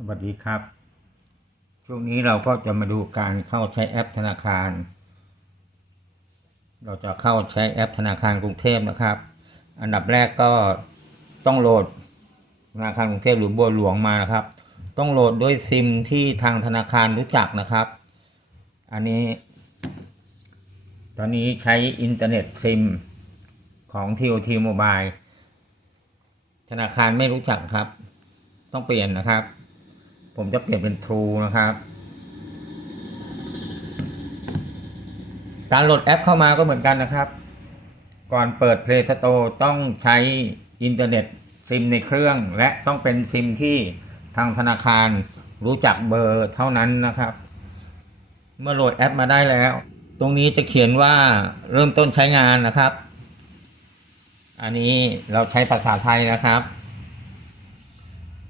สวัสดีครับ ช่วงนี้เราก็จะมาดูการเข้าใช้แอปธนาคาร เราจะเข้าใช้แอปธนาคารกรุงเทพนะครับ อันดับแรกก็ต้องโหลดธนาคารกรุงเทพหรือบัวหลวงมานะครับ ต้องโหลดด้วยซิมที่ทางธนาคารรู้จักนะครับ อันนี้ ตอนนี้ใช้อินเทอร์เน็ตซิมของ TOT Mobile ธนาคารไม่รู้จักครับ ต้องเปลี่ยนนะครับ ผมจะเปลี่ยนเป็น True นะครับ การโหลดแอปเข้ามาก็เหมือนกันนะครับ ก่อนเปิด Play Store ต้องใช้อินเทอร์เน็ตซิมในเครื่อง และต้องเป็นซิมที่ทางธนาคารรู้จักเบอร์เท่านั้นนะครับ เมื่อโหลดแอปมาได้แล้ว ตรงนี้จะเขียนว่าเริ่มต้นใช้งานนะครับ อันนี้เราใช้ภาษาไทยนะครับ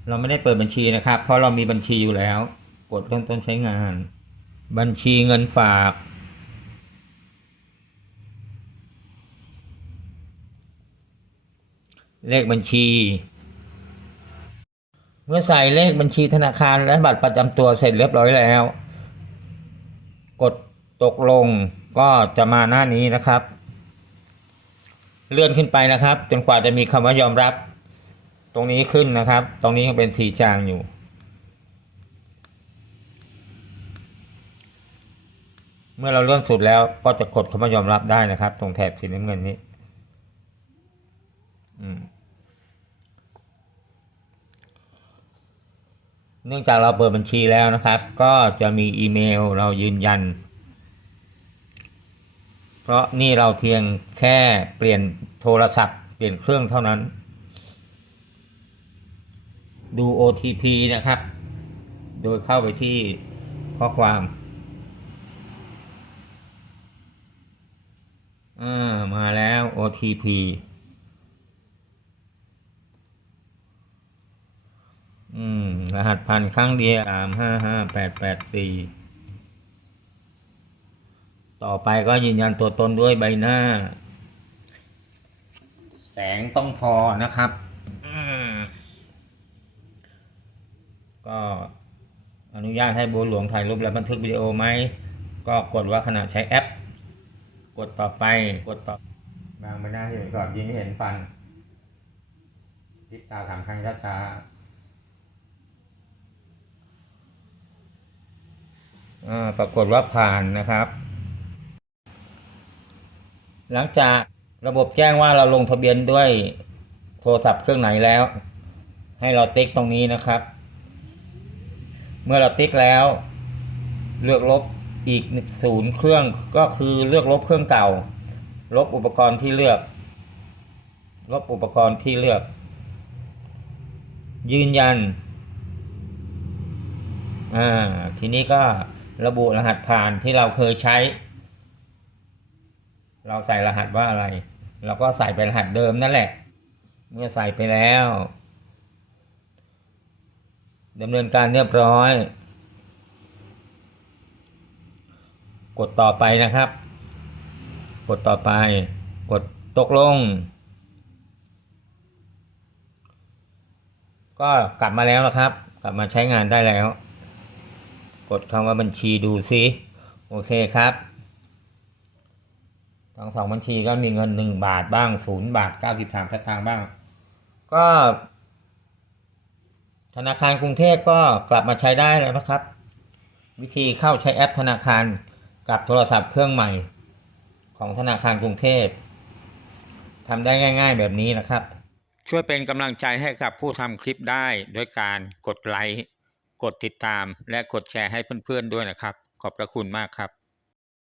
เราไม่ได้เปิดบัญชีนะครับ เพราะเรามีบัญชีอยู่แล้ว กดเริ่มต้นใช้งาน บัญชีเงินฝาก เลขบัญชี เมื่อใส่เลขบัญชีธนาคารและบัตรประจำตัวเสร็จเรียบร้อยแล้ว กดตกลงก็จะมาหน้านี้นะครับ เลื่อนขึ้นไปนะครับ จนกว่าจะมีคำว่ายอมรับ ตรงนี้ขึ้นนะครับ ตรงนี้ยังเป็นสีจางอยู่ เมื่อเราเลื่อนสุดแล้วก็จะกดคำว่ายอมรับได้นะครับ ตรงแถบสีน้ำเงินนี้เนื่องจากเราเปิดบัญชีแล้วนะครับ ก็จะมีอีเมลเรายืนยัน เพราะนี่เราเพียงแค่เปลี่ยนโทรศัพท์เปลี่ยนเครื่องเท่านั้น ดู OTP นะครับ โดยเข้าไปที่ข้อความอ่ามาแล้ว OTP อืม รหัสพันครั้งเดียวสามห้าห้าแปดแปดสี่ต่อไปก็ยืนยันตัวตนด้วยใบหน้า แสงต้องพอนะครับอืม ก็อนุญาตให้บัวหลวงถ่ายรูปและบันทึกวิดีโอไหม ก็กดว่าขณะใช้แอป กดต่อไป กดต่อบางใบหน้าที่เห็นก่อนยินไม่เห็นฟันพิบตาสามครั้งช้าๆอ่าปรากฏว่าผ่านนะครับ หลังจากระบบแจ้งว่าเราลงทะเบียนด้วยโทรศัพท์เครื่องไหนแล้ว ให้เราติ๊กตรงนี้นะครับเมื่อเราติ๊กแล้ว เลือกลบอีกศูนย์เครื่องก็คือเลือกลบเครื่องเก่า ลบอุปกรณ์ที่เลือก ลบอุปกรณ์ที่เลือก ยืนยันอ่าทีนี้ก็ระบุรหัสผ่านที่เราเคยใช้ เราใส่รหัสว่าอะไร เราก็ใส่เป็นรหัสเดิมนั่นแหละ เมื่อใส่ไปแล้ว ดำเนินการเรียบร้อย กดต่อไปนะครับ กดต่อไป กดตกลง ก็กลับมาแล้วนะครับ กลับมาใช้งานได้แล้ว กดคำว่าบัญชีดูซิโอเคครับทั้งสองบัญชีก็มีเงินหนึ่งบาทบ้างศูนย์บาทเก้าสิบสามสตางค์บ้าง ก็ ธนาคารกรุงเทพก็กลับมาใช้ได้แล้วนะครับ วิธีเข้าใช้แอปธนาคารกับโทรศัพท์เครื่องใหม่ของธนาคารกรุงเทพทำได้ง่าย ๆ แบบนี้นะครับ ช่วยเป็นกำลังใจให้กับผู้ทำคลิปได้โดยการกดไลค์กดติดตามและกดแชร์ให้เพื่อนๆด้วยนะครับ ขอบพระคุณมากครับ